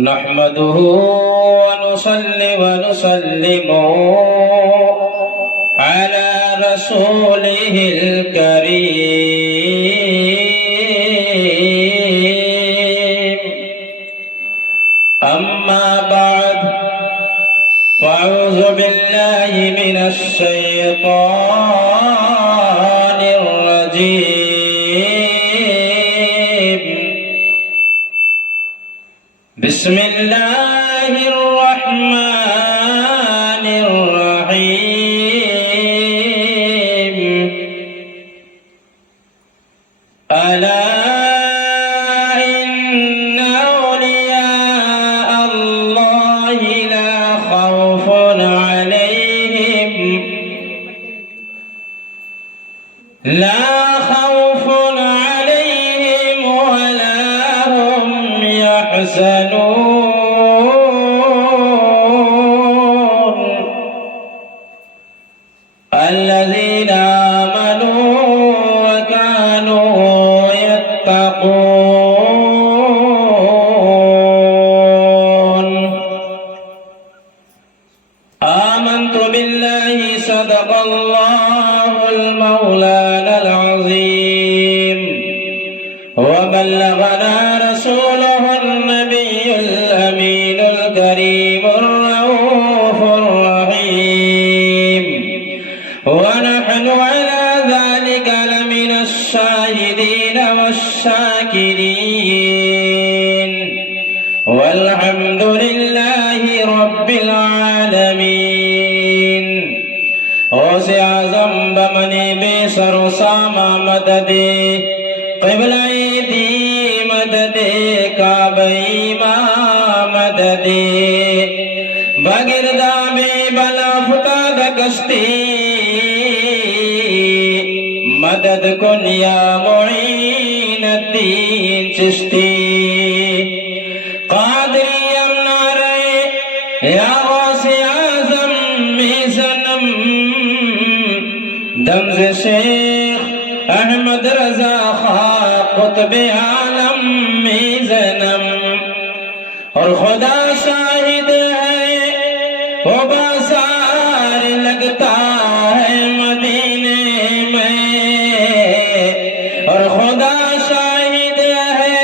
نحمده ونصلي ونسلم على رسوله الكريم. أما بعد، فأعوذ بالله من الشيطان الرجيم. بسم الله الرحمن الرحيم. ألا إن أولياء الله لا خوف عليهم ولا هم يحزنون. الذين آمنوا وكانوا يتقون. آمنت بالله صدق الله المولانا العظيم، وبلغنا رسوله النبي الأمين الكريم الرؤوف الرحيم، ونحن على ذلك لمن الشاهدين والشاكرين، والحمد لله رب العالمين. غوث اعظم بمنی بے سر و ساما مدد قبلہ دی مدد کعبہ مدد بگردہ میں بلا فتاد کشتی مدد کن یا معین الدین چشتی. قادری امنارے یا غوث اعظم میں سنم دمز شیخ احمد رضا خواہ قطب عالم میں زنم. اور خدا شاہد ہے وہ بازار لگتا ہے مدینے میں. اور خدا شاہد ہے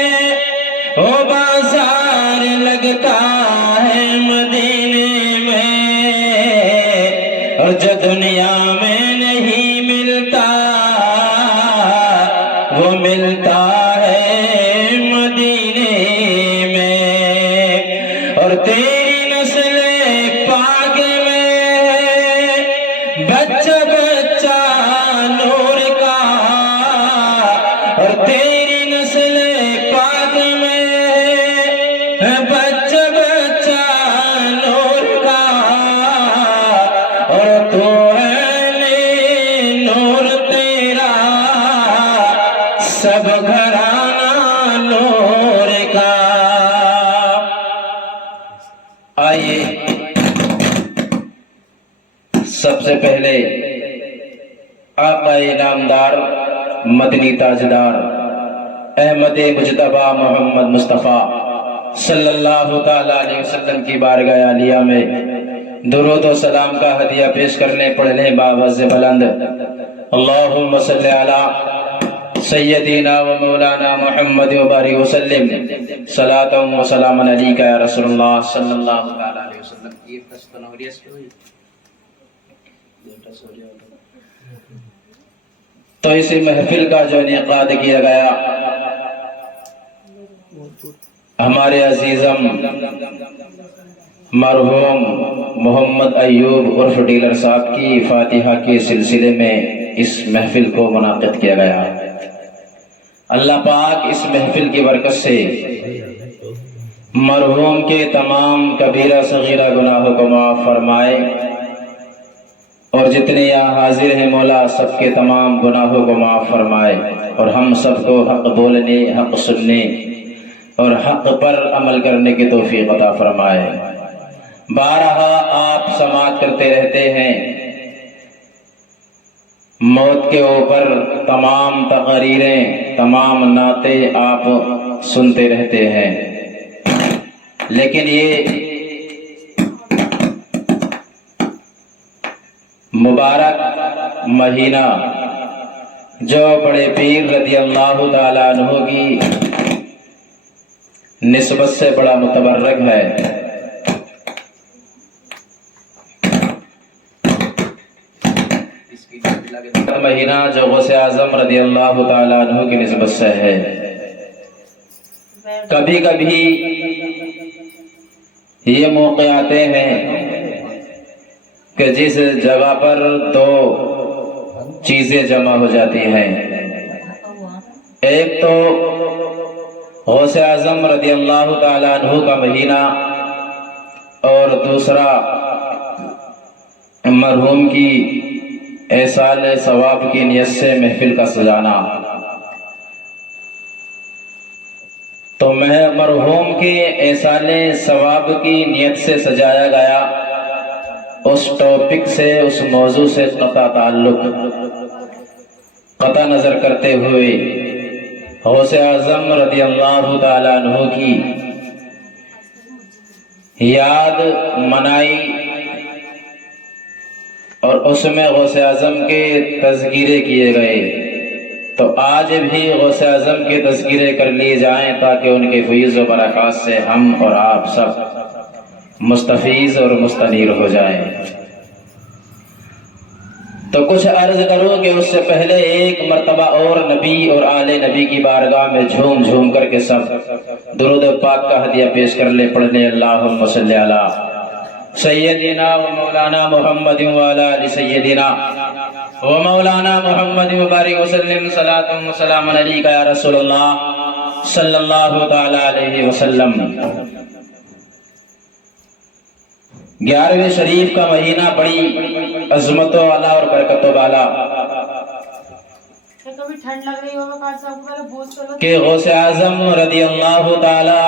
وہ بازار لگتا ہے مدینے میں. اور جو دنیا میں نہیں ملتا وہ ملتا ہے مدینے میں. اور تیری نسل پاک میں بچہ بچہ نور کا. اور تیری نسل پاک میں بچہ بچہ نور کا. اور تو سب گھرانہ نور کا. آئیے سب سے پہلے آقا نامدار مدنی تاجدار احمد مجتبی محمد مصطفیٰ صلی اللہ تعالیٰ علیہ وسلم کی بارگاہ عالیہ میں درود و سلام کا ہدیہ پیش کرنے پڑھنے باوز بلند اللہم صلی علی سیدنا و مولانا محمد وبارک وسلم صلاۃ و سلام علیکہ یا رسول اللہ صلی اللہ علیہ وسلم. تو اس محفل کا جو انعقاد کیا گیا ہمارے عزیزم مرحوم محمد ایوب عرف ڈیلر صاحب کی فاتحہ کے سلسلے میں اس محفل کو منعقد کیا گیا. اللہ پاک اس محفل کی برکت سے مرحوم کے تمام کبیرہ صغیرہ گناہوں کو معاف فرمائے، اور جتنے یہاں حاضر ہیں مولا سب کے تمام گناہوں کو معاف فرمائے، اور ہم سب کو حق بولنے، حق سننے اور حق پر عمل کرنے کی توفیق عطا فرمائے. بارہا آپ سماعت کرتے رہتے ہیں موت کے اوپر تمام تقریریں، تمام نعتیں آپ سنتے رہتے ہیں. لیکن یہ مبارک مہینہ جو بڑے پیر رضی اللہ تعالیٰ عنہ کی نسبت سے بڑا متبرک ہے، مہینہ جو غوث اعظم رضی اللہ تعالیٰ عنہ کی نسبت سے ہے۔ کبھی کبھی یہ موقع آتے ہیں کہ جس جگہ پر دو چیزیں جمع ہو جاتی ہیں، ایک تو غوث اعظم رضی اللہ تعالیٰ عنہ کا مہینہ، اور دوسرا مرحوم کی ایصال ثواب کی نیت سے محفل کا سجانا۔ تو مرحوم کے ایصال ثواب کی نیت سے سجایا گیا اس ٹاپک سے، اس موضوع سے قطع تعلق، قطع نظر کرتے ہوئے غوث اعظم رضی اللہ تعالیٰ عنہ کی یاد منائی، اور اس میں غوث اعظم کے تذکرے کیے گئے۔ تو آج بھی غوث اعظم کے تذکرے کر لیے جائیں تاکہ ان کے فیض و برکات سے ہم اور آپ سب مستفیض اور مستنیر ہو جائیں۔ تو کچھ عرض کرو کہ اس سے پہلے ایک مرتبہ اور نبی اور آل نبی کی بارگاہ میں جھوم جھوم کر کے سب درود پاک کا ہدیہ پیش کر لے، پڑھ لے اللہم صلی علی سیدنا و مولانا محمد وعلی آل سیدنا و مولانا محمد مبارک وسلم، صلاۃ و سلام علیک یا رسول اللہ صلی اللہ تعالی علیہ وسلم۔ 11ویں شریف کا مہینہ بڑی عظمت والا اور برکت والا، کہ غوث اعظم رضی اللہ تعالی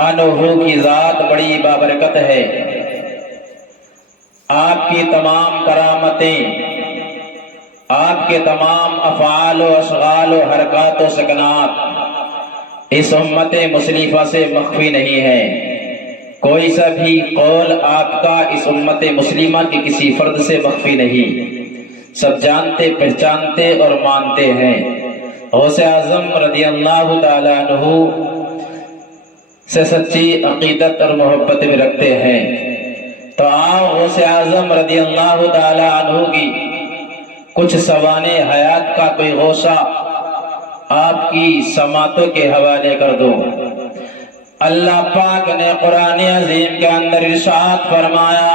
عنہ کی ذات بڑی بابرکت ہے۔ آپ کی تمام کرامتیں، آپ کے تمام افعال و اشغال و حرکات و سکنات اس امت مسلمہ سے مخفی نہیں ہے۔ کوئی سا بھی قول آپ کا اس امت مسلمہ کے کسی فرد سے مخفی نہیں، سب جانتے پہچانتے اور مانتے ہیں۔ غوث اعظم رضی اللہ تعالی عنہ سے سچی عقیدت اور محبت بھی رکھتے ہیں۔ تو آؤ غوث اعظم رضی اللہ تعالی عنہ کی کچھ سوانح حیات کا کوئی غوثہ آپ کی سماعتوں کے حوالے کر دوں۔ اللہ پاک نے قرآن عظیم کے اندر ارشاد فرمایا،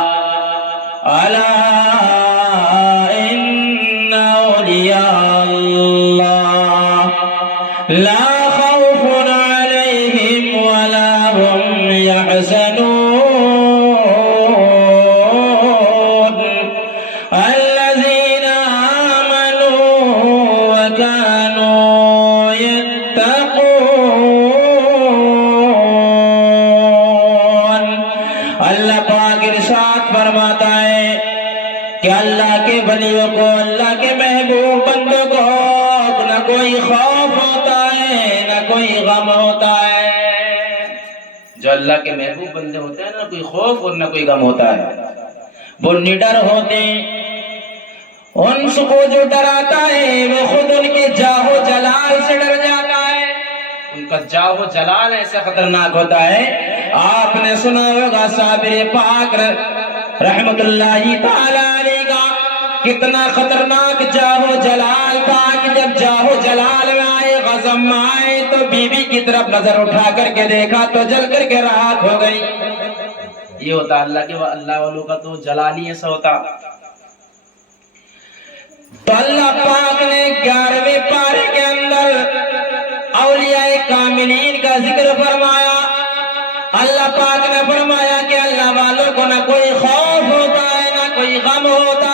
الا ان اولیاء اللہ لا خوف علیہم ولا هم يحزنون الذین آمنوا وكانوا يتقون۔ اللہ پاک ارشاد فرماتا ہے کہ اللہ کے ولیوں کو، اللہ کے محبوب بندوں کو نہ کوئی خوف ہوتا ہے نہ کوئی غم ہوتا ہے۔ جو اللہ کے محبوب بندے ہوتے ہیں، نہ کوئی خوف اور نہ کوئی غم ہوتا ہے، وہ نڈر ہوتے ہیں۔ ان کو جو ڈراتا ہے وہ خود ان کے جاہ و جلال سے ڈر جاتا ہے۔ ان کا جاہ و جلال ایسا خطرناک ہوتا ہے۔ آپ نے سنا ہوگا صابر پاک رحمت اللہ تعالی علیہ کا کتنا خطرناک جاہ و جلال تھا، کہ جب جاہ و جلال میں آئے، غضب میں آئے، تو بی بی کی طرف نظر اٹھا کر کے دیکھا تو جل کر کے راکھ ہو گئی۔ یہ ہوتا اللہ والوں کا تو جلال ہی ایسا ہوتا۔ تو اللہ پاک نے 11ویں پارے کے اندر اولیاء کاملین کا ذکر فرمایا۔ اللہ پاک نے فرمایا کہ اللہ والوں کو نہ کوئی خوف ہوتا ہے نہ کوئی غم ہوتا،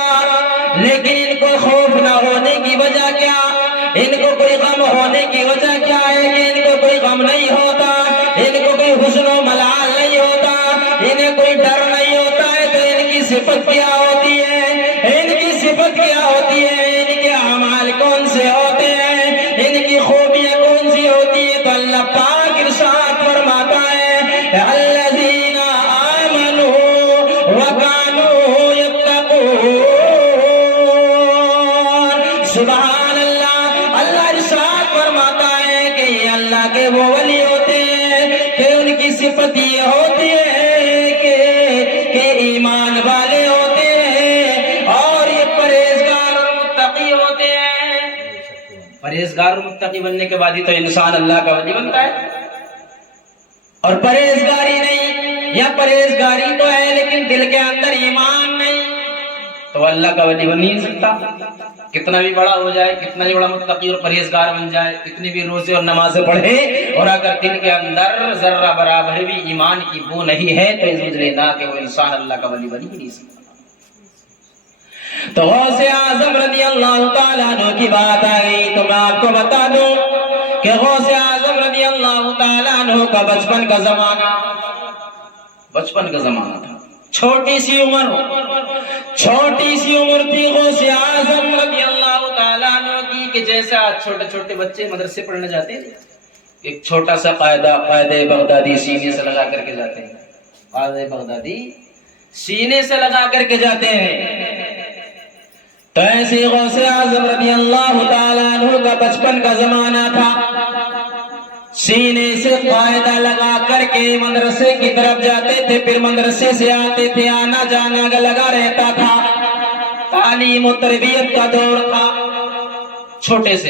لیکن ان کو خوف نہ ہونے کی وجہ کیا، ان کو کوئی غم ہونے کی وجہ کیا ہے کہ ان کو کوئی غم نہیں ہوتا، ان کو کوئی حزن و ملال نہیں ہوتا، انہیں کوئی ڈر نہیں ہوتا ہے۔ تو ان کی صفت کیا ہوتی ہے؟ ان کی صفت کیا ہوتی ہے؟ ان کے اعمال کون سے ہوتے ہیں؟ ان کی خوبیاں کون سی ہوتی ہے؟ تو اللہ پاک ارشاد فرماتا وہ ولی ہوتے ہیں کہ ان کی صفت یہ ہوتی ہے کہ ایمان والے ہوتے ہیں اور یہ پرہیزگار اور متقی ہوتے ہیں. پرہیزگار اور متقی بننے کے بعد ہی تو انسان اللہ کا ولی بنتا ہے. اور پرہیزگاری نہیں یا پرہیزگاری تو ہے لیکن دل کے اندر ایمان نہیں تو اللہ کا ولی بن نہیں سکتا. کتنا بھی بڑا ہو جائے, کتنا بھی بڑا متقی اور پرہیزگار بن جائے, کتنی بھی روزے اور نمازیں پڑھے, اور اگر دل کے اندر ذرہ برابر بھی ایمان کی بو نہیں ہے تو سمجھ لینا کہ وہ انسان اللہ کا ولی بن ہی نہیں سکتا. تو غوث اعظم رضی اللہ تعالیٰ عنہ کی بات آ گئی تو میں آپ کو بتا دوں کہ غوث اعظم رضی اللہ تعالیٰ عنہ کا بچپن کا زمانہ تھا. چھوٹی سی عمر تھی غوث اعظم رضی اللہ تعالیٰ عنہ کی کہ جیسا چھوٹے چھوٹے بچے مدرسے پڑھنے جاتے تھے, ایک چھوٹا سا قاعدہ بغدادی سینے سے لگا کر کے جاتے ہیں. قاعدہ بغدادی سینے سے لگا کر کے جاتے ہیں. تو ایسے غوث اعظم رضی اللہ تعالیٰ عنہ کا بچپن کا زمانہ تھا. سینے سے قاعدہ لگا کر کے مدرسے کی طرف جاتے تھے, پھر مدرسے سے آتے تھے, آنا جانا لگا رہتا تھا. تعلیم و تربیت کا دور تھا. چھوٹے سے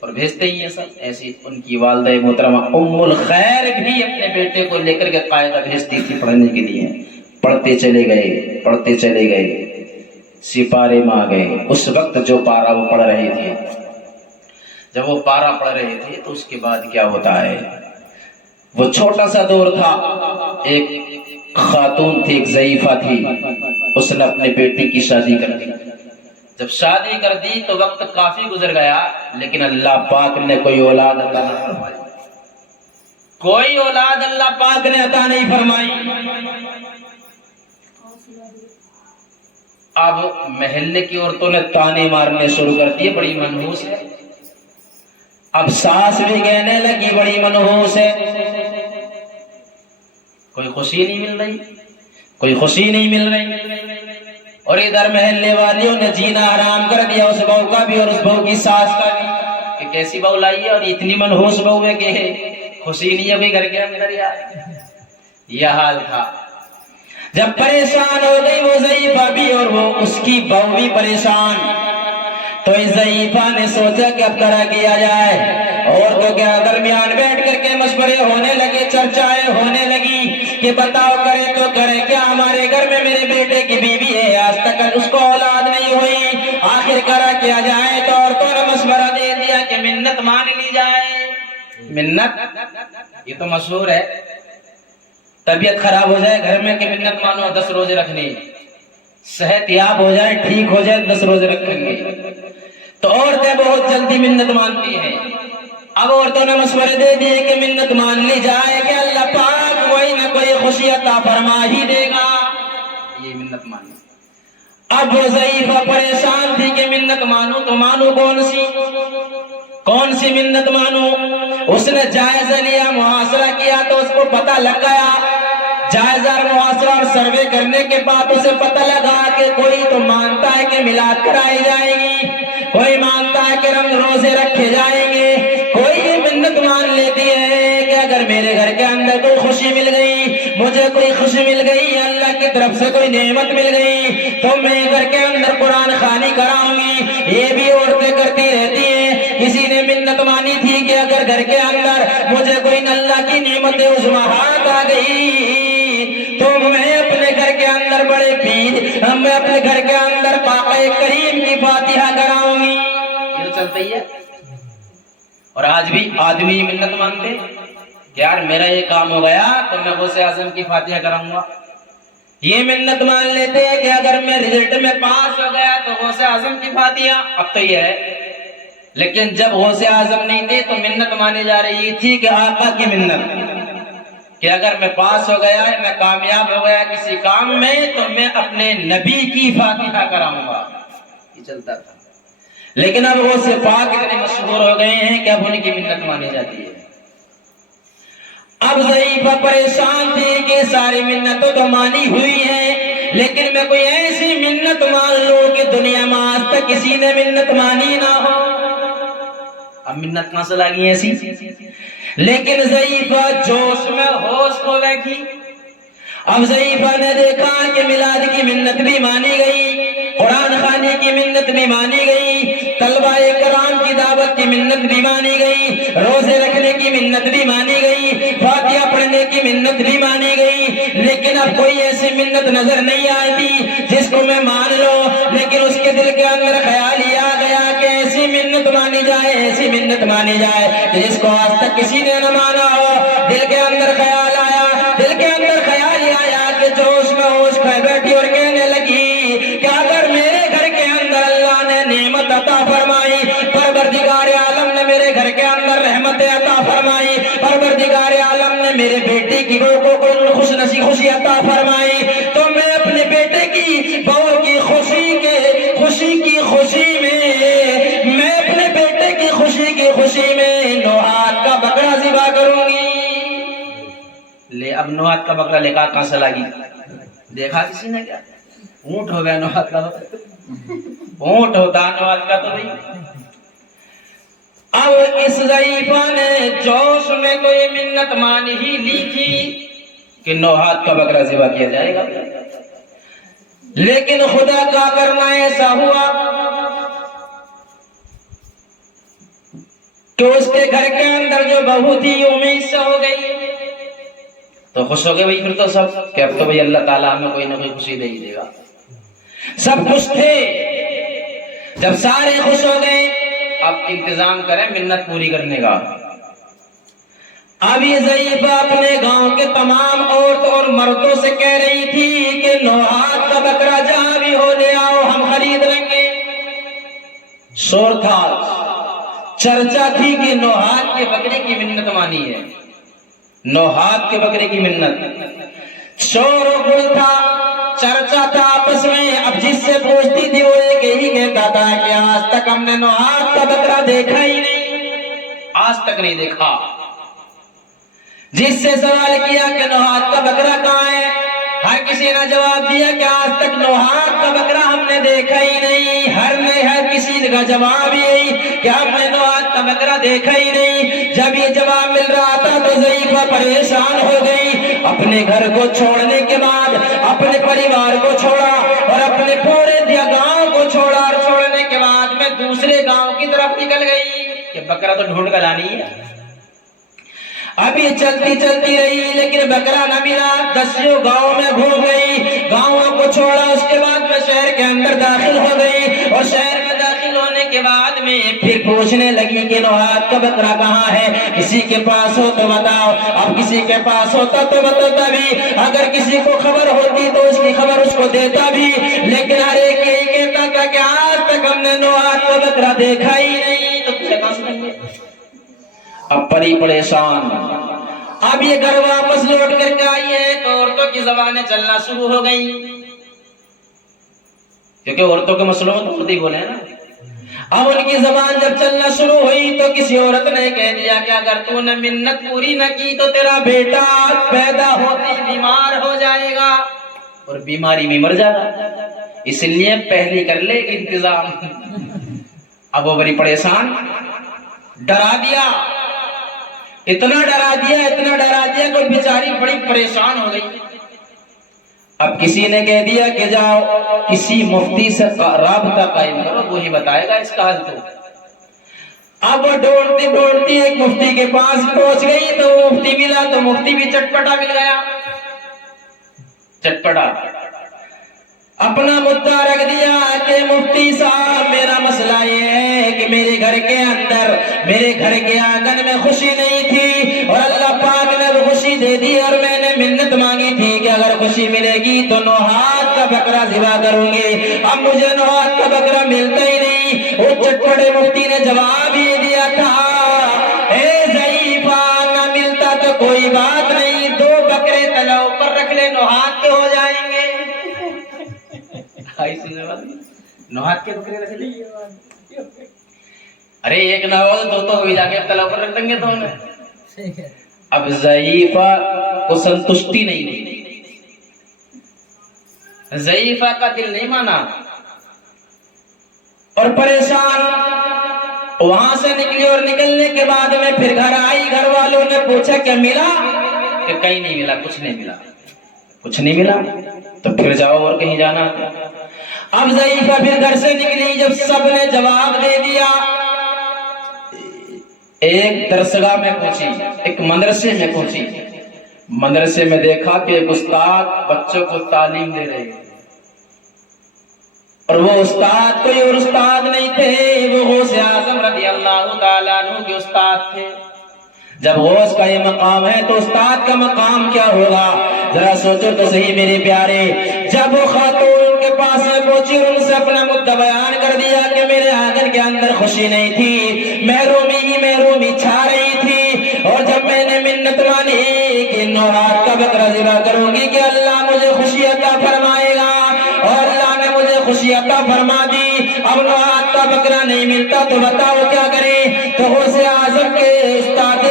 اور بھیجتے ہی سب ایسی. ان کی والدہ محترمہ ام الخیر بھی اپنے بیٹے کو لے کر کے قاعدہ بھیجتی تھی پڑھنے کے لیے. پڑھتے چلے گئے سپارے میں آ گئے. اس وقت جو پارا وہ پڑھ رہے تھے, جب وہ پارا پڑھ رہے تھے تو اس کے بعد کیا ہوتا ہے, وہ چھوٹا سا دور تھا. ایک خاتون تھی, ایک ضعیفہ تھی, اس نے اپنے بیٹی کی شادی کر دی. جب شادی کر دی تو وقت کافی گزر گیا لیکن اللہ پاک نے کوئی اولاد عطا نہ فرمائی. کوئی اولاد اللہ پاک نے عطا نہیں فرمائی. اب محلے کی عورتوں نے تانے مارنے شروع کر دیے, بڑی منحوس ہے. اب ساس بھی کہنے لگی بڑی منحوس ہے. کوئی خوشی نہیں مل رہی. اور ادھر محلے والیوں نے جینا حرام کر دیا, اس بہو کا بھی اور اس بہو کی ساس کا بھی, کہ کیسی بہو لائی ہے اور اتنی منحوس بہو ہے کہ خوشی نہیں ہے کوئی گھر کے اندر. یہ حال تھا. جب پریشان ہو گئی وہ ضعیفہ بھی اور وہ اس کی بہو بھی پریشان, تو اس ضعیفہ نے سوچا کہ اب طرح کیا جائے. اور تو کیا درمیان بیٹھ کر کے مشورے ہونے لگے, چرچائیں ہونے لگی کہ بتاؤ کرے تو کرے کیا. ہمارے گھر میں میرے بیٹے کی بیوی ہے, آج تک اس کو اولاد نہیں ہوئی, آخر کرا کیا جائے. تو عورتوں نے مشورہ دے دیا کہ منت مان لی جائے. منت یہ تو مشہور ہے, طبیعت خراب ہو جائے گھر میں کہ منت مانو 10 روزے رکھنے, صحت یاب ہو جائے ٹھیک ہو جائے 10 روزے رکھیں گے. تو عورتیں بہت جلدی منت مانتی ہیں. اب عورتوں نے مشورے دے دیے کہ منت مان لی جائے کہ اللہ پاک کوئی نہ کوئی خوشی عطا فرما ہی دے گا. یہ منت مانی. اب وہ ضعیفہ پریشان تھی کہ منت مانو تو مانو کون سی منت مانو. اس نے جائزہ لیا, محاصرہ کیا تو اس کو پتہ لگ گیا. جائزہ محاصرہ اور سروے کرنے کے بعد اسے پتہ لگا کہ کوئی تو مانتا ہے کہ میلاد کرائی جائے گی, کوئی مانتا ہے کہ روزے رکھے جائیں گے, کوئی یہ منت مان لیتی ہے کہ اگر میرے گھر کے اندر کوئی خوشی مل گئی, مجھے کوئی خوشی مل گئی, اللہ کی طرف سے کوئی نعمت مل گئی تو میں گھر کے اندر قرآن خوانی کراؤں گی. یہ بھی عورتیں کرتی رہتی ہیں. کسی نے منت مانی تھی کہ اگر گھر کے اندر مجھے کوئی اللہ کی نعمت عظمت آ گئی تو میں اپنے گھر کے اندر بڑے پیر, میں اپنے گھر کے اندر پاک کریم کی فاتحہ کراؤں گی. یہ چلتا ہی ہے. اور آج بھی آدمی منت مانتے کہ یار میرا یہ کام ہو گیا تو میں غوث اعظم کی فاتحہ کراؤں گا. یہ منت مان لیتے کہ اگر میں رزلٹ میں پاس ہو گیا تو غوث اعظم کی فاتحہ. اب تو یہ ہے, لیکن جب غوث اعظم نہیں تھے تو منت مانی جا رہی تھی کہ آقا کی منت, کہ اگر میں پاس ہو گیا, میں کامیاب ہو گیا کسی کام میں تو میں اپنے نبی کی فاتحہ کراؤں گا. یہ چلتا تھا. لیکن اب غوث پاک اتنے مشہور ہو گئے ہیں کہ اب ان کی منت مانی جاتی ہے. اب ضعیفہ پریشان تھی کہ ساری منتوں تو مانی ہوئی ہیں, لیکن میں کوئی ایسی منت مان لوں کہ دنیا میں آج تک کسی نے منت مانی نہ ہو. اب منت کہاں سے لاگی ایسی, لیکن ضعیفہ جوش میں ہوش کھو بیٹھی. اب ضعیفہ نے دیکھا کہ میلاد کی منت بھی مانی گئی، قرآن خوانی کی منت بھی مانی گئی، طلبہ کرام کی دعوت کی منت بھی مانی گئی، روزے رکھنے کی منت بھی مانی گئی، فاتحہ پڑھنے کی منت بھی مانی گئی، لیکن اب کوئی ایسی منت نظر نہیں آتی جس کو میں مان لوں. لیکن اس کے دل کے اندر خیال یہ آ گیا کہ ایسی منت مانی جائے، ایسی منت مانی جائے کہ جس کو آج تک کسی نے نہ مانا ہو. دل کے اندر خیال آیا، دل کے اندر خیال یہ آیا کہ جوش میں ہوش کھو بیٹھی اور کہنے لگی کہ اگر میرے گھر کے اندر اللہ نے نعمت عطا فرمائی، پروردگار عالم نے میرے گھر کے اندر رحمت عطا فرمائی، پروردگار عالم نے میرے بیٹے کی بہو کو کوئی خوشی عطا فرمائی، تو میں اپنے بیٹے کی بہو کی خوشی میں میں اپنے بیٹے کی خوشی میں نوحات کا بکرا ذبح کروں گی. لے اب نوحات کا بکرا لے کر کہاں سے لاگی؟ دیکھا کسی نے کیا؟ اونٹ ہو گیا نوحات کا بکرا، اونٹ ہوتا نوحات کا تو بھائی. اب اس ضعیفہ نے جوش میں تو یہ منت مان ہی لی تھی کہ نوحات کا بکرا ذبح کیا جائے گا، لیکن خدا کا کرنا ایسا ہوا کہ اس کے گھر کے اندر جو بہو تھی امید سے ہو گئی. تو خوش ہو گئے بھائی پھر تو سب کہ اب تو بھائی اللہ تعالیٰ ہمیں کوئی نہ کوئی خوشی دے ہی دے گا. سب خوش تھے. جب سارے خوش ہو گئے اب انتظام کریں منت پوری کرنے کا. اب یہ ضعیفہ اپنے گاؤں کے تمام عورتوں اور مردوں سے کہہ رہی تھی کہ نوحات کا بکرا جہاں بھی ہو لے آؤ، ہم خرید لیں گے. شور تھا، چرچا تھی کہ نوحات کے بکرے کی منت مانی ہے، نوحات کے بکرے کی منت. شور و گل تھا، چرچا تھا آپس میں. اب جس سے پوچھتی تھی وہ ایک ہی کہتا تھا کہ آج تک ہم نے نوحات کا بکرا دیکھا ہی نہیں، آج تک نہیں دیکھا. جس سے سوال کیا کہ نوحات کا بکرا کہاں ہے، ہر کسی نے جواب دیا کہ آج تک نوحات کا بکرا ہم نے دیکھا ہی نہیں. ہر کسی کا جواب یہی کہ ہم نے نوحات کا بکرا دیکھا ہی نہیں. جب یہ جواب مل رہا تھا تو ضعیفہ پریشان ہو گئی. اپنے گھر کو چھوڑنے کے بعد اپنے پریوار کو چھوڑا اور اپنے پورے گاؤں کو چھوڑا، اور چھوڑنے کے بعد میں دوسرے گاؤں کی طرف نکل گئی کہ بکرا تو ڈھونڈ کر لانی ہے. اب یہ چلتی رہی لیکن بکرا نہ ملا. دسیوں گاؤں میں گھوم گئی، گاؤں کو چھوڑا. اس کے بعد میں شہر کے اندر داخل ہو گئی اور شہر میں داخل ہونے کے بعد میں پھر پوچھنے لگی کہ نوحات کا بکرا کہاں ہے، کسی کے پاس ہو تو بتاؤ. اب کسی کے پاس ہوتا تو بتاتا بھی، اگر کسی کو خبر ہوتی تو اس کی خبر اس کو دیتا بھی، لیکن ہر ایک یہی کہتا تھا کہ آج تک ہم نے نوحات کا بکرا دیکھا ہی نہیں. تو تجھے کہاں سے لیں گے؟ اب پری پریشان. اب یہ گھر واپس لوٹ کر کے آئی ہے تو عورتوں کی زبانیں چلنا شروع ہو گئی، کیونکہ عورتوں کے مسئلوں میں تو اردو بولے ہیں نا. اب ان کی زبان جب چلنا شروع ہوئی تو کسی عورت نے کہہ دیا کہ اگر تو نے منت پوری نہ کی تو تیرا بیٹا پیدا ہوتے بیمار ہو جائے گا اور بیماری میں مر جائے گا، اس لیے پہلے کر لے انتظام. اب وہ بڑی پریشان، ڈرا دیا، اتنا ڈرا دیا کہ بیچاری بڑی پریشان ہو گئی. اب کسی نے کہہ دیا کہ جاؤ کسی مفتی سے رابطہ قائم کرو، وہی بتائے گا اس کا حل. تو اب وہ دوڑتی ایک مفتی کے پاس پہنچ گئی تو مفتی ملا تو مفتی بھی چٹپٹا مل گیا. چٹپٹا اپنا مدعا رکھ دیا کہ مفتی صاحب میرا مسئلہ یہ ہے کہ میرے گھر کے اندر، میرے گھر کے آنگن میں خوشی نہیں تھی اور اللہ پاک نے وہ خوشی دے دی، اور میں نے منت مانگی تھی کہ اگر خوشی ملے گی تو نوحات کا بکرا ذبح کروں گی. اب مجھے نوحات کا بکرا ملتا ہی نہیں. وہ چٹپٹے مفتی نے جواب یہ دیا تھا، اے ضعیفہ نہ ملتا تو کوئی بات نہیں، 2 بکرے تلا اوپر رکھ لے، نوحات کے ہو جائیں گے. نوحات کے بکرے رکھ لیے. ارے ایک نہ ہو تو 2 تو ہوئی، جا کے تلا اوپر رکھ دیں گے. تو اب ضعیفہ کو سنتشٹی نہیں ہوئی، ضعیفہ کا دل نہیں مانا اور پریشان. وہاں سے نکلی اور نکلنے کے بعد میں پھر گھر آئی. گھر والوں نے پوچھا کیا ملا؟ کہ کہیں نہیں ملا, کچھ نہیں ملا. کچھ نہیں ملا تو پھر جاؤ اور کہیں جانا. اب ضعیفہ پھر گھر سے نکلی. جب سب نے جواب دے دیا, ایک درسگاہ میں پہنچی, ایک مدرسے میں پہنچی. مدرسے میں دیکھا کہ ایک استاد بچوں کو تعلیم دے رہے ہیں, اور وہ استاد کوئی اور استاد نہیں تھے, وہ غوث اعظم رضی اللہ تعالیٰ عنہ کے استاد تھے. جب غوث کا یہ مقام ہے تو استاد کا مقام کیا ہوگا؟ ذرا سوچو تو صحیح میرے پیارے. جب وہ خاتون ان کے پاس میں پہنچی اور ان سے اپنا مدعا بیان کر دیا کہ میرے آنگن کے اندر خوشی نہیں تھی, محرومی ہی محرومی چھا رہی تھی, اور جب میں نے منت مانی کہ 9 ہاتھ کا بکرا ذبح کروں گی کہ اللہ مجھے خوشی عطا فرمائے گا, اور اللہ نے مجھے خوشی عطا فرما دی. اب 9 ہاتھ کا بکرا نہیں ملتا تو بتاؤ کیا کریں؟ تو غوث اعظم کے استاد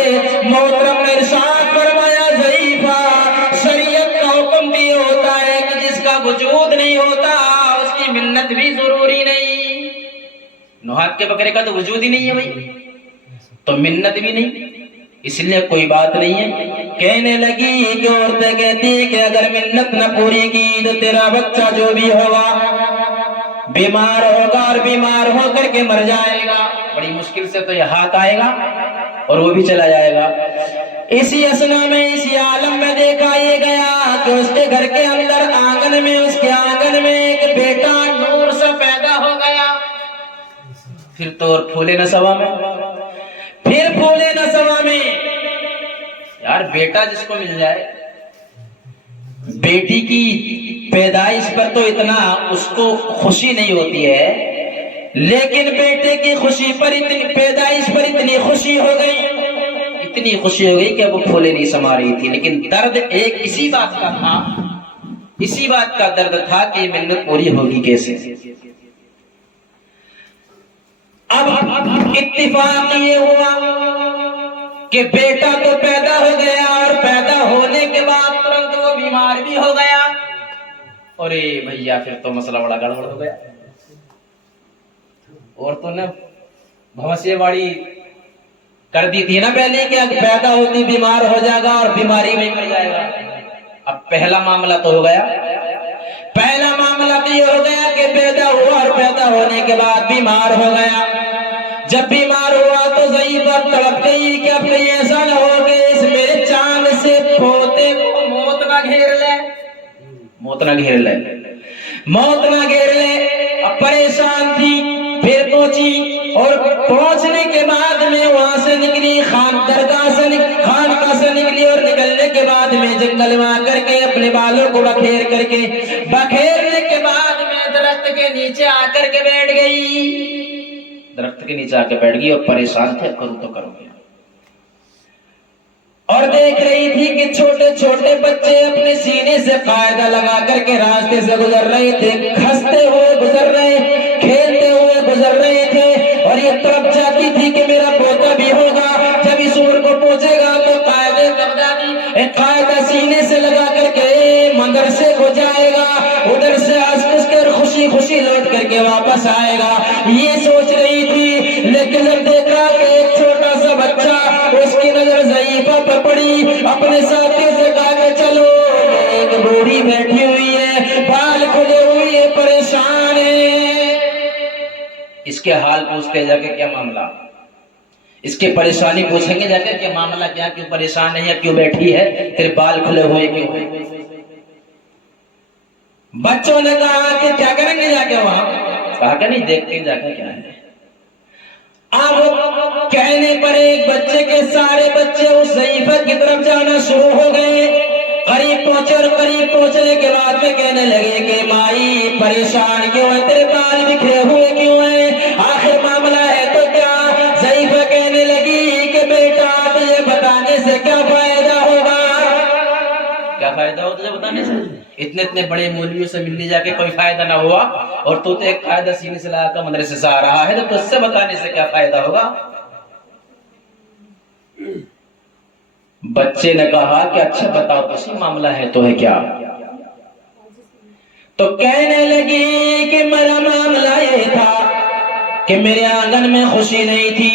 محترم نے ارشاد فرمایا, ضعیفہ شریعت کا حکم بھی ہوتا ہے کہ جس کا وجود نہیں ہوتا اس کی منت بھی ضروری نہیں. 9 ہاتھ کے بکرے کا تو وجود ہی نہیں ہے بھائی, تو منت بھی نہیں, اس لیے کوئی بات نہیں ہے. کہنے لگی کہ عورتیں کہتی کہ اگر منت نہ پوری کی تو تیرا بچہ جو بھی ہوگا بیمار ہوگا اور بیمار ہو کر کے مر جائے گا. بڑی مشکل سے تو یہ ہاتھ آئے گا اور وہ بھی چلا جائے گا. اسی اسنا میں اسی عالم میں دیکھا یہ گیا کہ اس کے گھر کے اندر آنگن میں, اس کے آنگن میں ایک بیٹا نور سے پیدا ہو گیا. پھر تو پھولے نہ سوا میں, پھر پھولے نہ سوا میں. یار بیٹا جس کو مل جائے, بیٹی کی پیدائش پر تو اتنا اس کو خوشی نہیں ہوتی ہے, لیکن بیٹے کی خوشی پر اتنی, پیدائش پر اتنی خوشی ہو گئی, اتنی خوشی ہو گئی کہ وہ پھولے نہیں سما رہی تھی. لیکن درد ایک اسی بات کا تھا, اسی بات کا درد تھا کہ یہ منت پوری ہوگی کیسے. اب اتفاق یہ ہوا کہ بیٹا تو پیدا ہو گیا, اور پیدا ہونے کے بعد ترنت وہ بیمار بھی ہو گیا. اور بھیا پھر تو مسئلہ بڑا گڑبڑ ہو گیا. اور تو نے بھوسے واڑی کر دی تھی نا پہلے کہ پیدا ہوتی بیمار ہو جائے گا اور بیماری میں مر جائے گا. اب پہلا معاملہ تو ہو گیا, پہلا معاملہ تو یہ ہو گیا کہ پیدا ہوا اور پیدا ہونے کے بعد بیمار ہو گیا. جب بیمار ہوا تو ضعیفہ تڑپ گئی کہ اب کہیں ایسا نہ ہو کہ اس میرے چاند سے پوتے کو موت نہ گھیر لے, موت نہ گھیر لے, موت نہ گھیر لے. اب پریشان تھی. پھر پہنچی, اور پہنچنے کے بعد میں وہاں سے نکلی, خانقاہ سے نکلی, اور نکلنے کے بعد میں جنگل میں آ کر کے اپنے بالوں کو بکھیر کر کے, بکھیرنے کے بعد میں درخت کے نیچے آ کر کے بیٹھ گئی. درخت کے نیچے آ کے بیٹھ گئی اور پریشان تھے, کروں تو کروں گی. اور دیکھ رہی تھی کہ چھوٹے چھوٹے بچے اپنے سینے سے قاعدہ لگا کر کے راستے سے گزر رہے تھے, ہنستے ہوئے گزر رہے, کھیلتے ہوئے گزر رہے تھے. اور یہ طرف جاتی تھی کہ میرا پوتا بھی ہوگا, جب اس عمر کو پہنچے گا تو قاعدہ سینے سے لگا کر کے مدرسے کو جائے گا, ادھر سے ہنس کر خوشی خوشی لوٹ کر کے واپس آئے گا. یہ سوچ رہی تھی. لیکن جب دیکھا کہ ایک چھوٹا سا بچہ, اس کی نظر ضعیفہ پر پڑی, اپنے ساتھی سے کہا کہ چلو, ایک بوڑھی بیٹھی ہوئی ہے, بال کھلے ہوئی ہے, پریشان ہے. اس کے حال پوچھتے جا کے کیا معاملہ, اس کے پریشانی پوچھیں گے جا کے کہ معاملہ کیا, کیوں پریشان ہے, یا کیوں بیٹھی ہے, تیرے بال کھلے ہوئے کیوں. بچوں نے کہا کہ کیا کریں گے جا کے وہاں, کہا کہ نہیں دیکھتے جا کے کیا ہے. اب کہنے پر ایک بچے کے سارے بچے اس ضعیفہ کی طرف جانا شروع ہو گئے. قریب پہنچے, اور قریب پہنچنے کے بعد میں کہنے لگے کہ مائی پریشان کیوں ہے, تیرے بال بکھرے ہوئے کیوں ہیں, آخر معاملہ ہے تو کیا. ضعیفہ کہنے لگی کہ بیٹا تجھے بتانے سے کیا فائدہ ہوگا, کیا فائدہ ہو تجھے بتانے سے, اتنے بڑے مولویوں سے ملنے جا کے کوئی فائدہ نہ ہوا, اور تو ایک قاعدہ سینے سے لگا کر مدرسے سے آ رہا ہے, تو اس سے بتانے سے کیا فائدہ ہوگا. بچے نے کہا کہ اچھا بتاؤ اسی معاملہ ہے تو ہے کیا. تو کہنے لگی کہ میرا معاملہ یہ تھا کہ میرے آنگن میں خوشی نہیں تھی،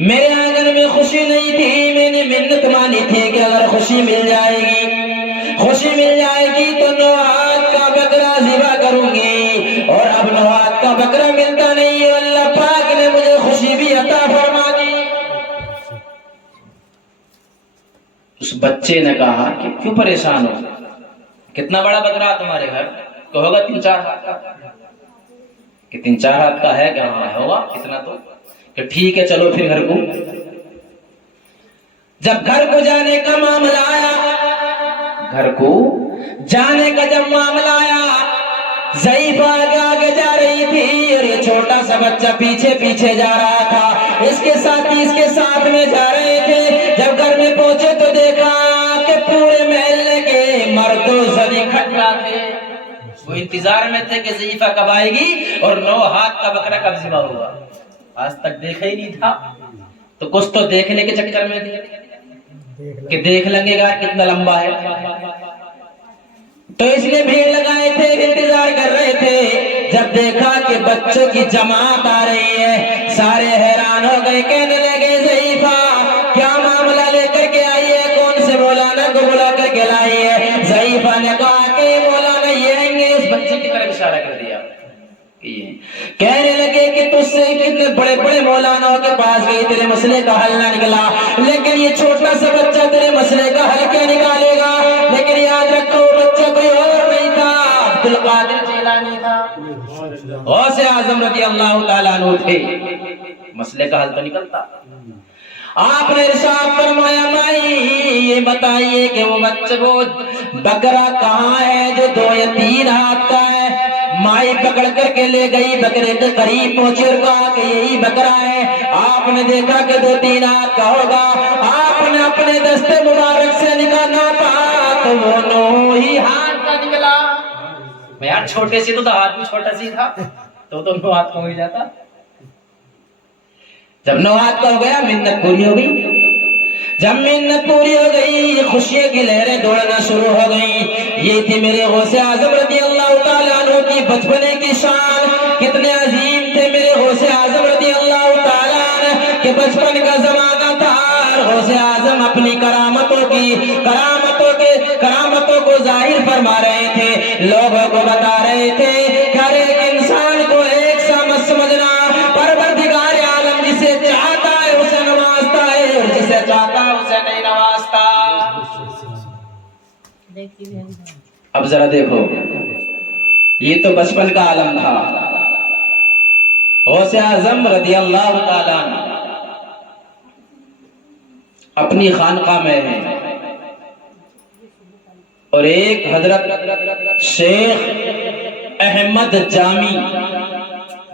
میرے آنگن میں خوشی نہیں تھی، میں نے منت مانی تھی کہ اگر خوشی مل جائے گی، خوشی مل جائے گی تو 9 ہاتھ کا بکرا ذبح کروں گی، اور اب 9 ہاتھ کا بکرا ملتا نہیں ہے، اللہ پاک نے مجھے خوشی بھی عطا فرما دی۔ اس بچے نے کہا کہ کیوں پریشان ہو، کتنا بڑا بکرا تمہارے گھر؟ تو ہوگا 3-4 ہاتھ کا، کہ 3-4 ہاتھ کا ہے کہ ہاں ہوگا اتنا تو، کہ ٹھیک ہے چلو پھر گھر کو۔ جب گھر کو جانے کا معاملہ آیا، گھر کو جانے کا جب معاملہ آیا، ضعیفہ آگے آگے جا رہی تھی اور یہ چھوٹا سا بچہ پیچھے پیچھے جا رہا تھا، اس کے ساتھی اس کے ساتھ میں جا رہے تھے۔ جب گھر میں پہنچے تو دیکھا کہ پورے محلے کے مرد و زن اکٹھا تھے، وہ انتظار میں تھے کہ ضعیفہ کب آئے گی اور 9 ہاتھ کا بکرا کب ذبح ہوگا، آج تک دیکھا ہی نہیں تھا، تو کچھ تو دیکھنے کے چکر میں تھے کہ دیکھ لیں گا کتنا لمبا ہے، تو اس لیے بھیڑ لگائے تھے، انتظار کر رہے تھے۔ جب دیکھا کہ بچوں کی جماعت آ رہی ہے، سارے حیران ہو گئے، کہنے لگے ضعیفہ کیا معاملہ لے کر کے آئی ہے، کون سے مولانا کو بلا کر کے لائی ہے؟ ضعیفہ نے کہا کہ مولانا یہ آئیں گے، اس بچے کی طرف اشارہ کر دیا۔ کہنے لگے کہ تجھ سے کتنے بڑے بڑے مولاناؤں کے پاس گئی، تیرے مسئلے کا حل نہ نکلا، لیکن یہ چھوٹا سا بچہ تیرے مسئلے کا حل کیا نکالے گا؟ لیکن یاد رکھو بچہ کوئی اور نہیں تھا، عبد القادر جیلانی تھا، غوث اعظم رضی اللہ تعالیٰ عنہ تھے، مسئلے کا حل تو نکلتا۔ آپ نے ارشاد فرمایا مائی یہ بتائیے کہ وہ بچہ وہ بکرا کہاں ہے جو 2 یا 3 ہاتھ کا ہے؟ مائی پکڑ کر کے لے گئی، بکرے کے قریب پہنچی اور کہا کہ یہی بکرا ہے۔ آپ نے دیکھا کہ 2-3 ہاتھ کا ہوگا، آپ نے اپنے دستے مبارک سے نکالا پا تو وہ 9 ہی ہاتھ کا نکلا۔ میں یار چھوٹے سے تو ہاتھ بھی چھوٹا سی تھا، تو 9 ہاتھ کا ہو ہی جاتا۔ جب 9 ہاتھ کا ہو گیا منت پوری ہو گئی، جب منت پوری ہو گئی خوشیوں کی لہریں دوڑنا شروع ہو گئیں۔ یہ تھی میرے غوث اعظم رضی اللہ تعالیٰ عنہ کی بچپنے کی شان، کتنے عظیم تھے میرے غوث اعظم رضی اللہ تعالیٰ عنہ کہ بچپن کا زمانہ تھا، غوث اعظم اپنی کرامتوں کو ظاہر فرما رہے تھے، لوگوں کو بتا رہے تھے کہ ہر ایک انسان کو ایک سا مت سمجھنا، پروردگار عالم جسے چاہتا ہے اسے نوازتا ہے اور جسے چاہتا ہے اسے نہیں نوازتا۔ اب ذرا دیکھو، یہ تو بچپن کا عالم تھا، غوث اعظم رضی اللہ تعالیٰ عنہ اپنی خانقاہ میں ہیں، اور ایک حضرت شیخ احمد جامی،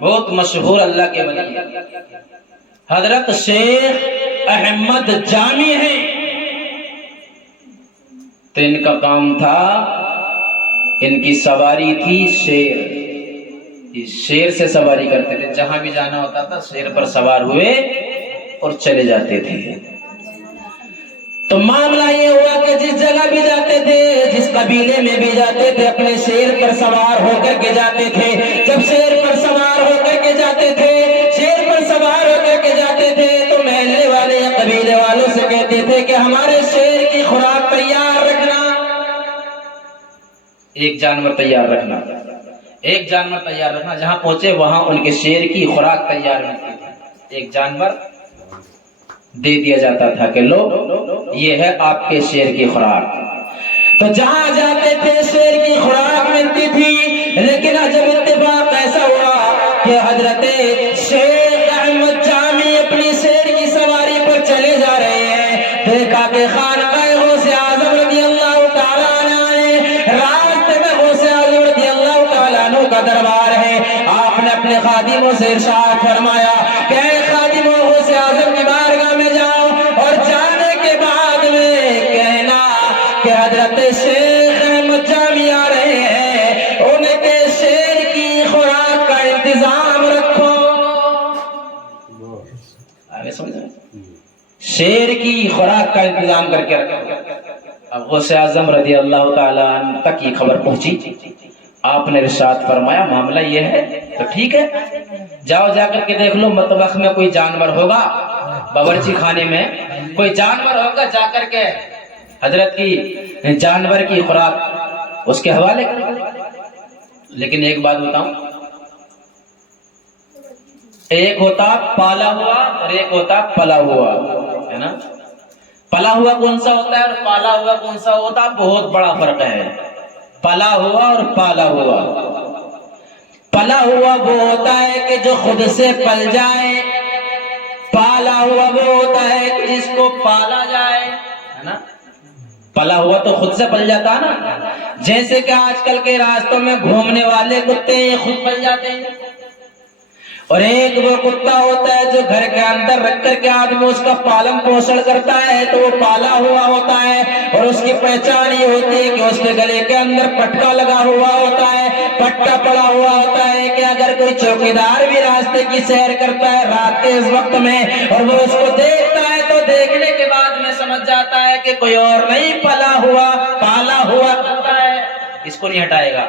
بہت مشہور اللہ کے ولی ہیں، حضرت شیخ احمد جامی ہیں، تو ان کا کام تھا، ان کی سواری تھی شیر، شیر سے سواری کرتے تھے، جہاں بھی جانا ہوتا تھا شیر پر سوار ہوئے اور چلے جاتے تھے۔ تو معاملہ یہ ہوا کہ جس جگہ بھی جاتے تھے، جس قبیلے میں بھی جاتے تھے، اپنے شیر پر سوار ہو کر کے جاتے تھے۔ جب شیر پر سوار ہو کر کے جاتے تھے، شیر پر سوار ہو کر کے جاتے تھے، تو محلے والے یا قبیلے والوں سے کہتے تھے کہ ہمارے شیر کی خوراک تیار رکھنا، ایک جانور تیار رکھنا، ایک جانور تیار رکھنا، جہاں پہنچے وہاں ان کے شیر کی خوراک تیار رکھتے تھے، ایک جانور دے دیا جاتا تھا کہ لو یہ ہے آپ کے شیر کی خوراک۔ تو جہاں جاتے تھے شیر کی خوراک ملتی تھی، لیکن عجب اتفاق ایسا ہوا کہ حضرت شیخ احمد جامی اپنی شیر کی سواری پر چلے جا رہے ہیں، دیکھا کہ خانقاہ غوث اعظم رضی اللہ تعالیٰ عنہ ہے، راستے میں غوث اعظم رضی اللہ تعالیٰ عنہ کا دربار ہے۔ آپ نے اپنے خادموں سے ارشاد فرمایا کہ اے خادموں، غوث اعظم کی بارگاہ میں جاؤ اور جانے کے بعد میں کہنا کہ حضرت شیخ احمد جامی آ رہے ہیں، ان کے شیر کی خوراک کا انتظام رکھو۔ آگے سمجھیں، شیر کی خوراک کا انتظام کر کے رکھو۔ اب غوث اعظم رضی اللہ تعالیٰ عنہ تک یہ خبر پہنچی، آپ نے ارشاد فرمایا معاملہ یہ ہے، تو ٹھیک ہے جاؤ جا کر کے دیکھ لو مطبخ میں کوئی جانور ہوگا، باورچی خانے میں کوئی جانور ہوگا، جا کر کے حضرت کی جانور کی خوراک اس کے حوالے کرو۔ لیکن ایک بات بتاؤں، ایک ہوتا پالا ہوا اور ایک ہوتا پلا ہوا، ہے نا؟ پلا ہوا کون سا ہوتا ہے اور پالا ہوا کون سا ہوتا ہے؟ بہت بڑا فرق ہے پلا ہوا اور پالا ہوا۔ پلا ہوا وہ ہوتا ہے کہ جو خود سے پل جائے، پالا ہوا وہ ہوتا ہے کہ جس کو پالا جائے، ہے نا؟ پلا ہوا تو خود سے پل جاتا ہے نا، جیسے کہ آج کل کے راستوں میں گھومنے والے کتے خود پل جاتے ہیں، اور ایک وہ کتا ہوتا ہے جو گھر کے اندر رکھ کر کے آدمی اس کا پالن پوشن کرتا ہے تو وہ پالا ہوا ہوتا ہے، اور اس کی پہچان یہ ہوتی ہے کہ اس کے گلے کے اندر پٹکا لگا ہوا ہوتا ہے، پٹا پڑا ہوا ہوتا ہے کہ اگر کوئی چوکیدار بھی راستے کی سیر کرتا ہے رات کے اس وقت میں اور وہ اس کو دیکھتا ہے تو دیکھنے کے بعد میں سمجھ جاتا ہے کہ کوئی اور نہیں پلا ہوا پالا ہوا کتا ہے، اس کو نہیں ہٹائے گا۔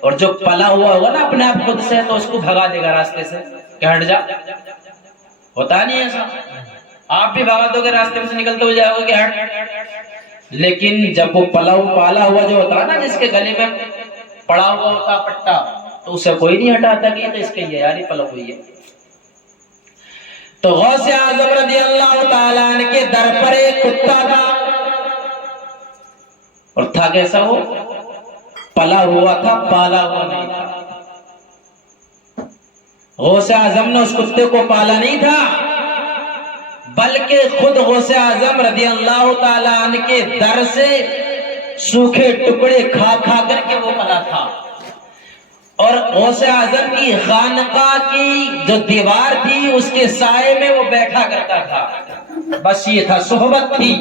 اور جو پلا ہوا ہوگا نا اپنے آپ خود سے تو اس کو بھگا دے گا راستے سے کہ ہٹ جا، ہوتا نہیں ایسا؟ آپ بھی بھگا دو گے راستے میں سے نکلتے ہو جائے گا کہ ہٹ۔ لیکن جب وہ پالا ہوا جو ہوتا ہے نا جس کے گلے میں پڑا ہوا ہوتا پٹا تو اسے کوئی نہیں ہٹاتا کہ یہ تو اس کے یہ یاری پلا ہوئی ہے۔ تو غوث اعظم رضی اللہ تعالیٰ عنہ کے در پر ایک کتا تھا، اور تھا کیسا؟ وہ پلا ہوا تھا، پالا ہوا نہیں تھا۔ غوث اعظم نے اس کتے کو پالا نہیں تھا بلکہ خود غوث اعظم رضی اللہ تعالیٰ عنہ کے در سے سوکھے ٹکڑے کھا کھا کر کے وہ پلا تھا، اور غوث اعظم کی خانقاہ کی جو دیوار تھی اس کے سائے میں وہ بیٹھا کرتا تھا، بس یہ تھا، صحبت تھی۔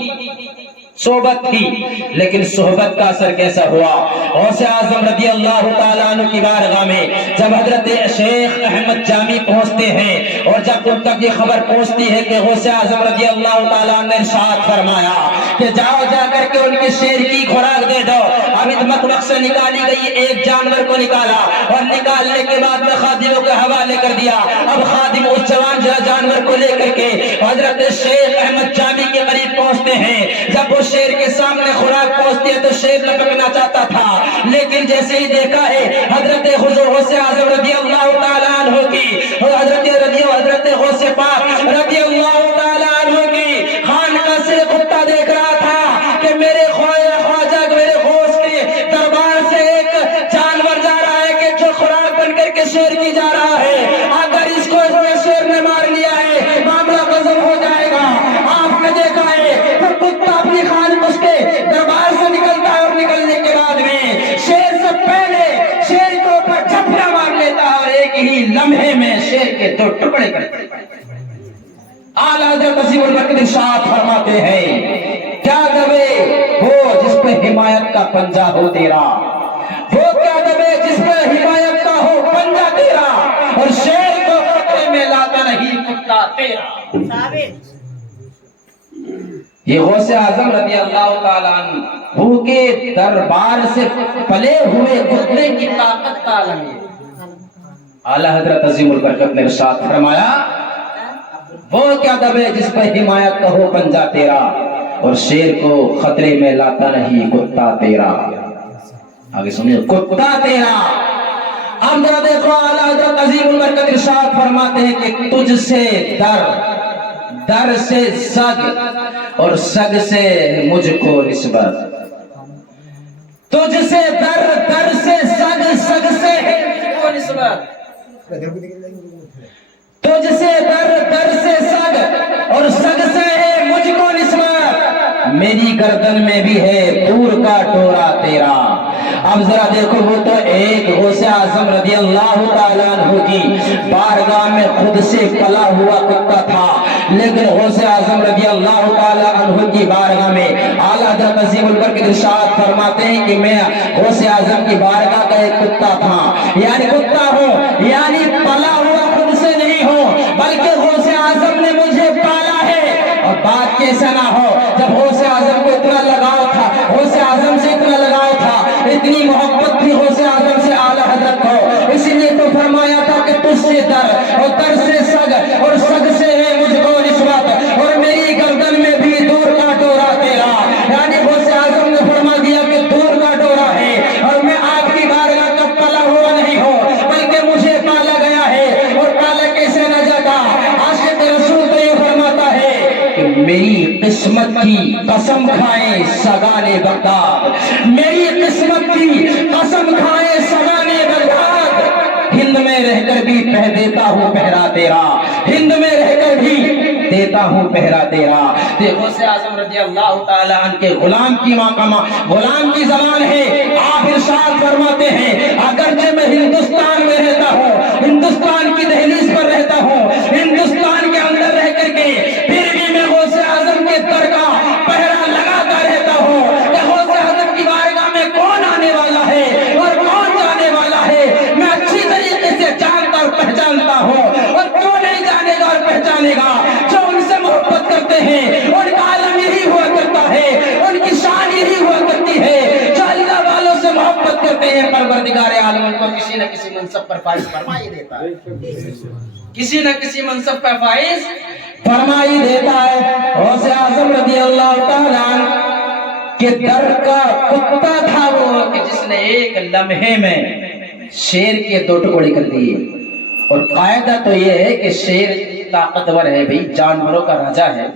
لیکن صحبت کا اثر کیسا ہوا؟ غوث اعظم رضی اللہ تعالیٰ عنہ کی بارگاہ میں جب حضرت شیخ احمد جامی پہنچتے ہیں اور جب ان تک یہ خبر پہنچتی ہے کہ غوث اعظم رضی اللہ تعالیٰ عنہ نے ارشاد فرمایا کہ جاؤ جا کر کے ان کے شیر کی خوراک دے دو۔ اب مطبخ سے نکالی گئی ایک جانور کو نکالا اور نکالنے کے بعد میں خادموں کے حوالے کر دیا۔ اب خادم اس جوان جانور کو لے کر کے حضرت شیخ احمد جامی کے قریب پہنچتے ہیں۔ جب وہ شیر کے سامنے خوراک پہنچتی ہے تو شیر لپکنا چاہتا تھا، لیکن جیسے ہی دیکھا ہے حضرت غوث اعظم رضی اللہ تعالیٰ عنہ کی حضرت غوث پاک رضی اللہ تعالیٰ عنہ کی خانقاہ سے کتا دیکھ رہا تھا کہ میرے خواجہ میرے غوث کے دربار سے ایک جانور جا رہا ہے کہ جو خوراک بن کر کے شیر کی جا رہا ہے، اگر اس کو شیر نے مار لیا ہے معاملہ غضب ہو جائے گا۔ آپ نے دیکھا ہے کتا اپنی خان اس کے دربار سے نکلتا ہے اور نکلنے کے بعد میں شیر سے پہلے شیر کے اوپر جھپٹا مار لیتا ہے اور ایک ہی لمحے میں شیر کے دو ٹکڑے کر دیتا ہے۔ اعلیٰ حضرت عظیم البرکت ارشاد فرماتے ہیں کیا دبے وہ جس پہ حمایت کا پنجہ ہو تیرا، وہ کیا دبے جس پہ حمایت کا ہو پنجہ تیرا، اور شیر کو خطرے میں لاتا نہیں کتا تیرا۔ یہ غوث اعظم رضی اللہ تعالیٰ عنہ کے دربار سے پلے ہوئے کتے کی طاقت کا عالم ہے۔ اعلیٰ حضرت عظیم البرکت نے ارشاد فرمایا وہ کیا دبے جس پر حمایت کا ہو پنجہ تیرا، اور شیر کو خطرے میں لاتا نہیں کتا تیرا۔ آگے سنیے، کتا تیرا۔ اب ذرا دیکھو اعلیٰ حضرت عظیم البرکت ارشاد فرماتے ہیں کہ تجھ سے در سے سگ اور سگ سے مجھ کو نسبت، تجھ سے در سے سگ سے مجھ کو نسبت، تجھ سے در سے سگ اور سگ سے ہے مجھ کو نسبت، میری گردن میں بھی ہے دور کا ٹورا تیرا۔ اب ذرا دیکھو وہ تو ایک غوث اعظم رضی اللہ تعالیٰ عنہ کی بارگاہ میں خود سے پلا ہوا کتا تھا، لیکن غوث اعظم رضی اللہ تعالیٰ عنہ کی بارگاہ میں اعلیٰ حضرت عظیم البرکت ارشاد فرماتے ہیں کہ میں غوث اعظم کی بارگاہ کا ایک کتا تھا، یعنی کتا ہوں، یعنی پلا ہوا خود سے نہیں ہوں بلکہ غوث اعظم نے مجھے پالا ہے۔ اور بات کیسا نہ ہو، جب غوث اعظم کو اتنا لگاؤ تھا، غوث اعظم سے اتنا لگاؤ تھا، اتنی محبت تھی غوث اعظم سے اعلیٰ حضرت کو، اسی لیے تو فرمایا تھا کہ تجھ سے در اور قسم کھائیں سگانے بغداد، میری قسمت کی قسم کھائیں سگانے بغداد، ہند میں رہ کر بھی پہ دیتا ہوں پہرا تیرا، ہند میں رہ کر بھی دیتا ہوں پہرا تیرا۔ غوث اعظم رضی اللہ تعالی عنہ کے غلام کی غلام کی زبان ہے، آپ ارشاد فرماتے ہیں اگرچہ میں ہندوستان میں رہتا ہوں، ہندوستان کی دہلیز پر رہتا ہوں، ہندوستان کے اندر رہ کر کے پھر بھی میں غوث اعظم کے در کا پہرا لگاتا رہتا ہوں کہ غوث اعظم کی بارگاہ میں کون آنے والا ہے اور کون جانے والا ہے، میں اچھی طریقے سے جانتا اور پہچانتا ہوں، اور کیوں نہیں جانے گا اور پہچانے گا؟ جو ان سے محبت کرتے ہیں ان کا عالم یہی ہوا کرتا ہے، ان کی شان یہی ہوا کرتی ہے، جو اللہ والوں سے محبت کرتے ہیں پروردگار عالم ان کو کسی نہ کسی منصب پر فائز فرما ہی دیتا ہے، کسی نہ کسی منصب پر فائز فرما ہی دیتا ہے۔ غوث اعظم رضی اللہ تعالیٰ عنہ کے در کا کتا تھا وہ کہ جس نے ایک لمحے میں شیر کے 2 ٹکڑے کر دیے، اور قاعدہ تو یہ ہے کہ شیر طاقتور ہے بھئی، جانوروں کا راجا ہے،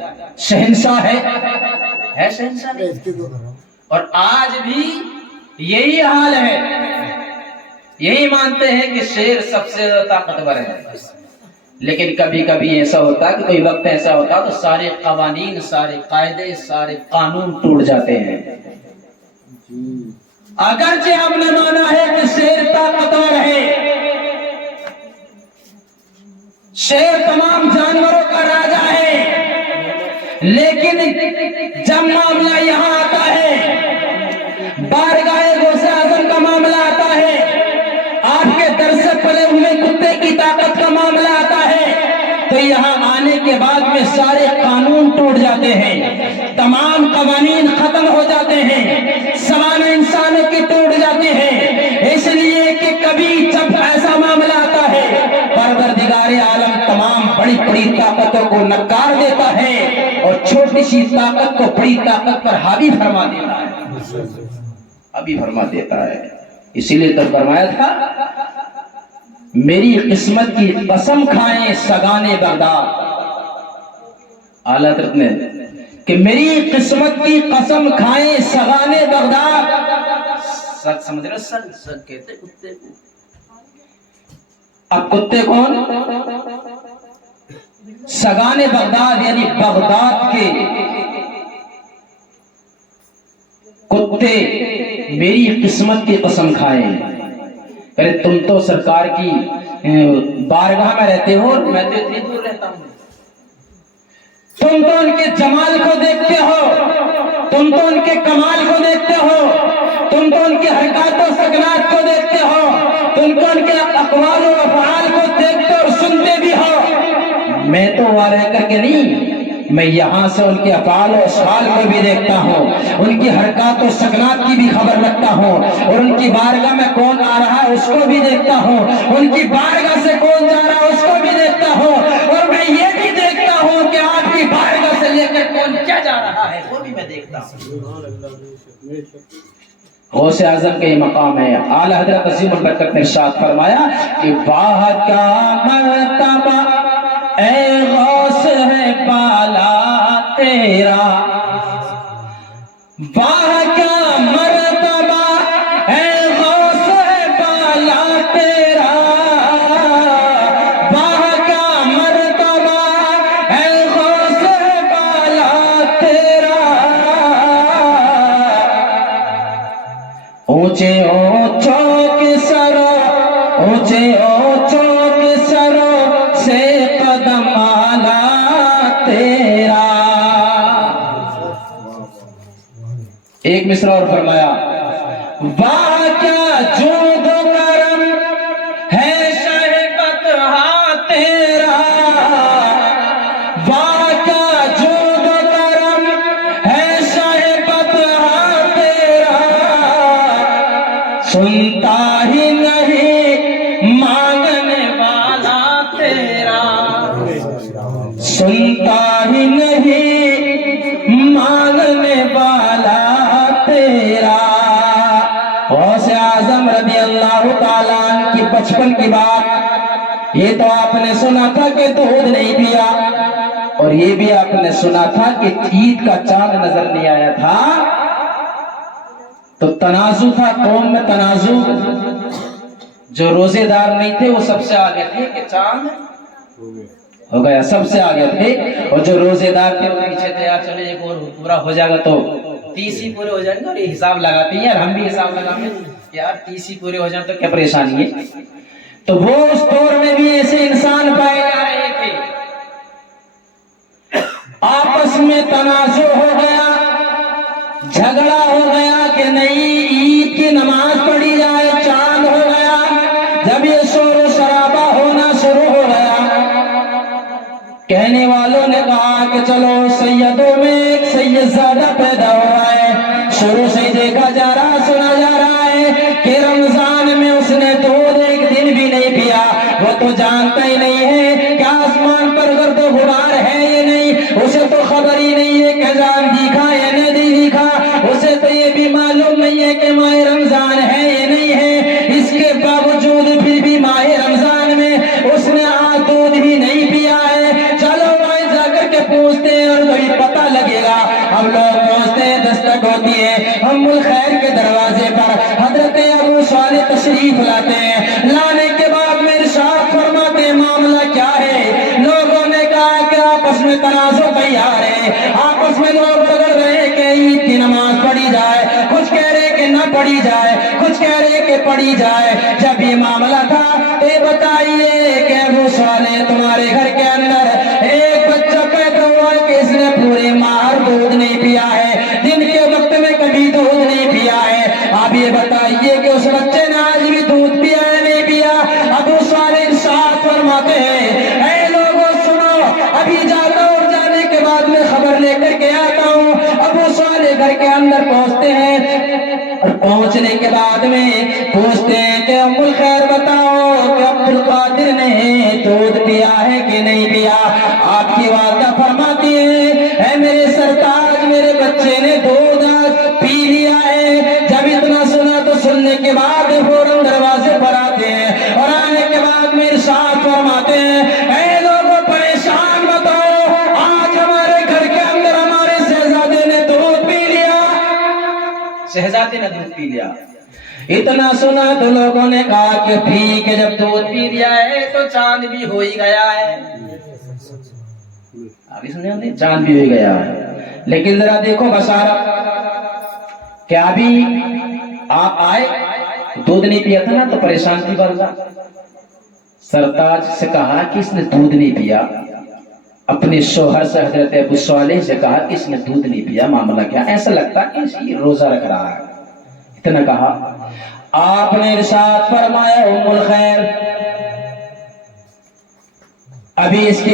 شہنشاہ ہے شہنشاہ نہیں، اور آج بھی یہی حال ہے، یہی مانتے ہیں کہ شیر سب سے زیادہ طاقتور ہے، لیکن کبھی کبھی ایسا ہوتا ہے کہ کوئی وقت ایسا ہوتا ہے تو سارے قوانین، سارے قاعدے، سارے قانون ٹوٹ جاتے ہیں۔ اگرچہ ہم نے مانا ہے کہ شیر طاقتور ہے، شیر تمام جانوروں کا راجا ہے، لیکن جب معاملہ یہاں آتا ہے، بارگاہ غوث اعظم کا معاملہ آتا ہے، آپ کے در سے پلے ہوئے کتے کی طاقت کا معاملہ آتا ہے، تو یہاں آنے کے بعد میں سارے قانون ٹوٹ جاتے ہیں، تمام قوانین ختم ہو جاتے ہیں، سوانح انسانوں کی ٹوٹ جاتے ہیں، اس لیے کہ کبھی جب ایسا معاملہ آتا ہے پروردگار عالم تمام بڑی بڑی طاقتوں کو نکار دیتا ہے اور چھوٹی سی طاقت کو بڑی طاقت پر حاوی فرما دیتا ہے، حاوی فرما دیتا ہے۔ اسی لیے تو فرمایا تھا میری قسمت کی قسم کھائیں سگانے بغداد، اعلیٰ حضرت نے کہ میری قسمت کی قسم کھائیں سگانے بغداد، سگ سمجھ رہے، سگ کہتے کتے کو، اب کتے کون؟ سگانے بغداد یعنی بغداد کے کتے میری قسمت کی قسم کھائیں، کہ تم تو سرکار کی بارگاہ میں رہتے ہو اور میں تو اتنی دور رہتا ہوں، تم تو ان کے جمال کو دیکھتے ہو، تم تو ان کے کمال کو دیکھتے ہو، تم تو ان کے حرکات و سکنات کو دیکھتے ہو، تم تو ان کے اقوال و افعال کو دیکھتے اور سنتے بھی ہو، میں تو وہاں رہ کر کے نہیں، میں یہاں سے ان کے افعال و اشعال کو بھی دیکھتا ہوں، ان کی حرکات و سکنات کی بھی خبر رکھتا ہوں، اور ان کی بارگاہ میں کون آ رہا ہے اس کو بھی دیکھتا ہوں، ان کی بارگاہ سے کون جا رہا ہے اس کو بھی دیکھتا ہوں، اور میں یہ بھی دیکھتا ہوں کہ آپ کی بارگاہ سے لے کر کون کیا جا رہا ہے وہ بھی میں دیکھتا ہوں۔ غوث اعظم کا یہ مقام ہے۔ اعلیٰ حضرت عظیم البرکت نے ارشاد فرمایا کہ واہ کیا مرتبہ اے غوث ہے بالا تیرا، واہ کیا مرتبہ اے غوث ہے بالا تیرا، واہ کیا مرتبہ اے غوث ہے بالا تیرا، اونچے اونچوں کے سروں، اونچے اونچوں کے سروں سے قدم آلا تیرا۔ ایک مصرع اور فرمایا واہ کیا جود و کرم ہے شہبت ہاں تیرا، واہ کیا جود و کرم ہے شہبت ہاں تیرا، سنتا ہی نہیں مانگنے والا تیرا، سنتا ہی نہیں مانگنے والا تیرا۔ غوث اعظم رضی اللہ تعالیٰ عنہ کی بچپن کی بات، یہ تو آپ نے سنا تھا کہ دودھ نہیں پیا، اور یہ بھی آپ نے سنا تھا کہ عید کا چاند نظر نہیں آیا تھا تو تنازع تھا قوم میں، تنازع، جو روزے دار نہیں تھے وہ سب سے آگے تھے کہ چاند ہو گیا، سب سے آگے تھے، اور جو روزے دار تھے وہ پیچھے تھے، یار چلو ایک اور پورا ہو جائے گا تو 30 ہی پورے ہو جائیں گے، اور یہ حساب لگاتے ہیں، یار ہم بھی حساب لگاتے ہیں، یار 30 ہی پورے ہو جائیں تو کیا پریشانی ہے۔ تو وہ اس دور میں بھی ایسے انسان پائے جا رہے تھے، آپس میں تنازع ہو گیا، جھگڑا ہو گیا کہ نہیں عید کی نماز پڑھی جائے، چاند ہو گیا، جب یہ شور و شرابہ ہونا شروع ہو گیا، کہنے والوں نے کہا کہ چلو سیدوں میں ایک سید زیادہ پیدا ہوا ہے، شروع سے دیکھا جا رہا، سنا جا رہا ہے کہ رمضان میں اس نے دودھ ایک دن بھی نہیں پیا، وہ تو جانتا ہی نہیں ہے کہ آسمان پر گرد و غبار ہے یہ نہیں، اسے تو خبر ہی نہیں ہے کہ چاند دکھا یا نہیں دکھا، اسے تو یہ بھی معلوم نہیں ہے کہ ماہ رمضان ہے یا نہیں ہے، اس کے باوجود پھر بھی ماہ رمضان میں اس نے آج دودھ بھی نہیں پیا ہے، چلو وہاں جا کر کے پوچھتے ہیں اور کبھی پتہ لگے گا۔ ہم لوگ پہنچتے ہیں، دستک ہوتی ہے ام الخیر کے دروازے پر، حضرت ابو صالح تشریف لاتے ہیں، لانے کے بعد میں ارشاد فرماتے ہیں معاملہ کیا ہے؟ لوگوں نے کہا کہ آپس میں تنازع تیار ہے، آپس میں لوگ جھگڑ رہے کہ عید کی نماز پڑھی جائے، کچھ کہہ رہے کہ نہ پڑھی جائے، کچھ کہہ رہے کہ پڑھی جائے۔ جب یہ معاملہ تھا تو یہ بتائیے کہ ابو صالح تمہارے گھر کے اندر ایک بچہ پیدا ہوا کہ اس نے پورے ماہ دودھ نہیں پیا ہے، دن کے وقت میں کبھی دودھ نہیں پیا ہے، آپ یہ بتائیے کہ اس بچے نے آج بھی دودھ پیا ہے نہیں پیا؟ ابو صالح ارشاد فرماتے ہیں اے لوگوں سنو، ابھی جاتا ہوں اور جانے کے بعد میں خبر لے کر کے آتا ہوں۔ ابو صالح گھر کے اندر پہنچتے ہیں، اور پہنچنے کے بعد میں پوچھتے ہیں کہ ام الخیر بتاؤ کہ عبد القادر نے دودھ پیا ہے کہ نہیں پیا؟ آپ کی والدہ فرماتی ہے اے میرے سرتاج، میرے بچے نے دودھ پی لیا ہے۔ جب اتنا سنا تو سننے کے بعد فوراً دروازے پر آتے ہیں، اور آنے کے بعد میں ارشاد فرماتے ہیں اے لوگوں پریشان مت ہو، آج ہمارے گھر کے اندر ہمارے شہزادے نے دودھ پی لیا، شہزادے نے دودھ پی لیا۔ اتنا سنا تو لوگوں نے کہا کہ ٹھیک ہے، جب دودھ پی لیا ہے تو چاند بھی ہو ہی گیا ہے، آگے سمجھے ہوتے چاند بھی ہو ہی گیا ہے۔ لیکن ذرا دیکھو بشارت کہ ابھی آپ آئے، دودھ نہیں پیا تھا نا تو پریشان تھی والدہ، سرتاج سے کہا کہ اس نے دودھ نہیں پیا، اپنے شوہر سے حضرت ابو صالح سے کہا کہ اس نے دودھ نہیں پیا، معاملہ کیا؟ ایسا لگتا کہ اسی روزہ رکھ رہا ہے، اتنا کہا۔ آپ نے ارشاد فرمایا ام الخیر ابھی اس کی